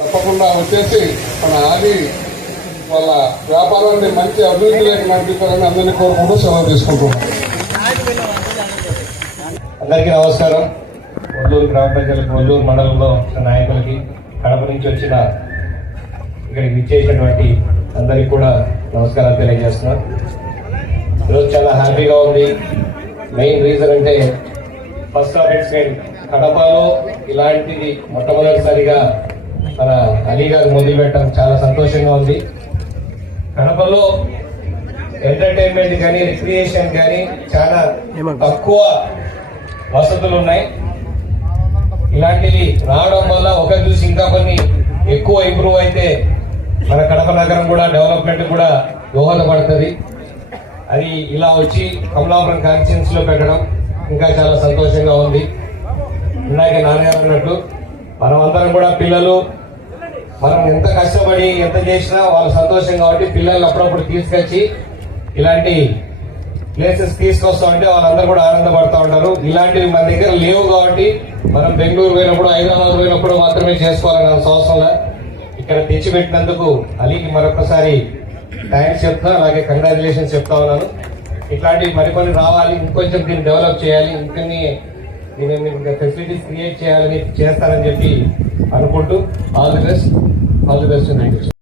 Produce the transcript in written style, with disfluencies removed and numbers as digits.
తప్పకుండా వచ్చేసి మన ఆది వాళ్ళ వ్యాపారాన్ని మంచి అభివృద్ధిలోకి నడిపించాలని అందరినీ కోరుకుంటూ సెలవు తీసుకుంటున్నాం. అందరికీ నమస్కారం. ఒల్లూరు గ్రామ ప్రజలకు, ఒల్లూరు మండలంలో నాయకులకి, కడప నుంచి వచ్చిన ఇక్కడికి విచ్చేసినటువంటి అందరికీ కూడా నమస్కారాలు తెలియజేస్తున్నాను. ఈరోజు చాలా హ్యాపీగా ఉంది. మెయిన్ రీజన్ అంటే ఫస్ట్ ఆఫ్ ఇట్స్ కైండ్ కడపలో ఇలాంటిది మొట్టమొదటిసారిగా మన అలీ గారు మొదలు పెట్టడం చాలా సంతోషంగా ఉంది. కడపలో ఎంటర్టైన్మెంట్ కానీ రిక్రియేషన్ కానీ చాలా తక్కువ వసతులు ఉన్నాయి. ఇలాంటివి రావడం వల్ల ఒకరు చూసి ఇంకా కొన్ని ఎక్కువ ఇంప్రూవ్ అయితే మన కడప నగరం కూడా డెవలప్మెంట్ కూడా దోహదపడుతుంది. అది ఇలా వచ్చి కమలాపురం కాన్స్టిట్యున్సీ లో పెట్టడం ఇంకా చాలా సంతోషంగా ఉంది. ఇందాక నాన్నగారు అన్నట్టు మనమందరం కూడా పిల్లలు మనం ఎంత కష్టపడి ఎంత చేసినా వాళ్ళు సంతోషం కాబట్టి పిల్లల్ని అప్పుడప్పుడు తీసుకొచ్చి ఇలాంటి ప్లేసెస్ తీసుకొస్తా ఉంటే వాళ్ళందరూ కూడా ఆనందపడతా ఉంటారు. ఇలాంటివి మన దగ్గర లేవు కాబట్టి మనం బెంగళూరు పోయినప్పుడు, హైదరాబాద్ పోయినప్పుడు మాత్రమే చేసుకోవాలని అవసరంలా ఇక్కడ తెచ్చిపెట్టినందుకు అలీకి మరొకసారి థ్యాంక్స్ చెప్తా, అలాగే కంగ్రాచులేషన్స్ చెప్తా ఉన్నాను. ఇట్లాంటివి మరికొన్ని రావాలి, ఇంకొంచెం దీన్ని డెవలప్ చేయాలి, ఇంకొన్ని ఇంకా ఫెసిలిటీస్ క్రియేట్ చేయాలని చేస్తారని చెప్పి అనుకుంటూ all the best. Thank you.